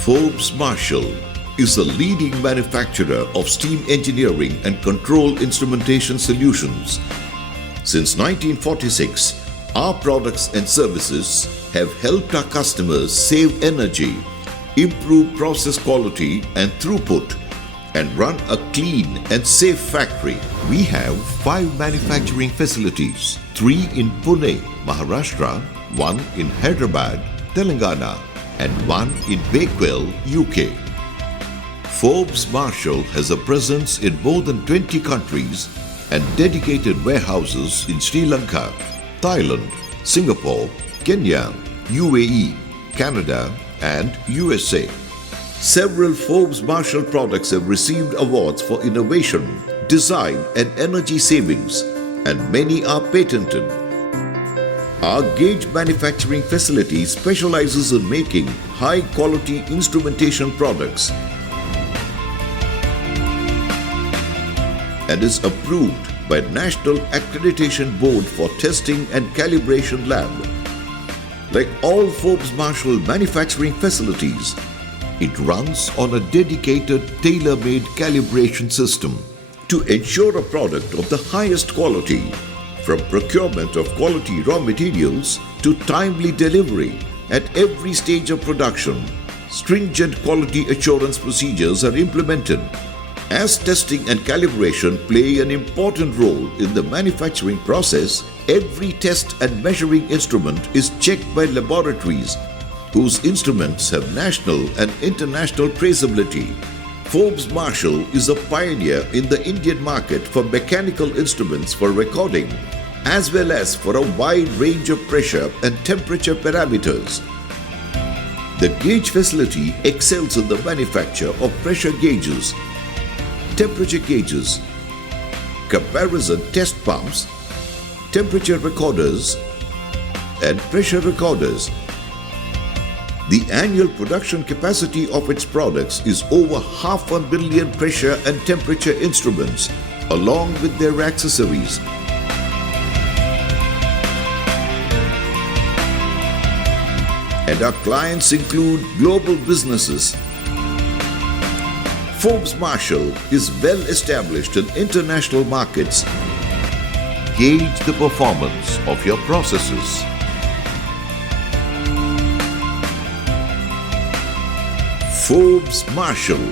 Forbes Marshall is the leading manufacturer of steam engineering and control instrumentation solutions. Since 1946, our products and services have helped our customers save energy, improve process quality and throughput, and run a clean and safe factory. We have 5 manufacturing facilities, 3 in Pune, Maharashtra, 1 in Hyderabad, Telangana, and 1 in Bakewell, UK. Forbes Marshall has a presence in more than 20 countries and dedicated warehouses in Sri Lanka, Thailand, Singapore, Kenya, UAE, Canada, and USA. Several Forbes Marshall products have received awards for innovation, design, and energy savings, and many are patented. Our gauge manufacturing facility specializes in making high-quality instrumentation products and is approved by National Accreditation Board for Testing and Calibration Lab. Like all Forbes Marshall manufacturing facilities, it runs on a dedicated tailor-made calibration system to ensure a product of the highest quality, from procurement of quality raw materials to timely delivery at every stage of production. Stringent quality assurance procedures are implemented, as testing and calibration play an important role in the manufacturing process. Every test and measuring instrument is checked by laboratories whose instruments have national and international traceability. Forbes Marshall is a pioneer in the Indian market for mechanical instruments for recording, as well as for a wide range of pressure and temperature parameters. The gauge facility excels in the manufacture of pressure gauges, temperature gauges, comparison test pumps, temperature recorders, and pressure recorders. The annual production capacity of its products is over 500,000 pressure and temperature instruments, along with their accessories. And our clients include global businesses. Forbes Marshall is well established in international markets. Gauge the performance of your processes. Forbes Marshall.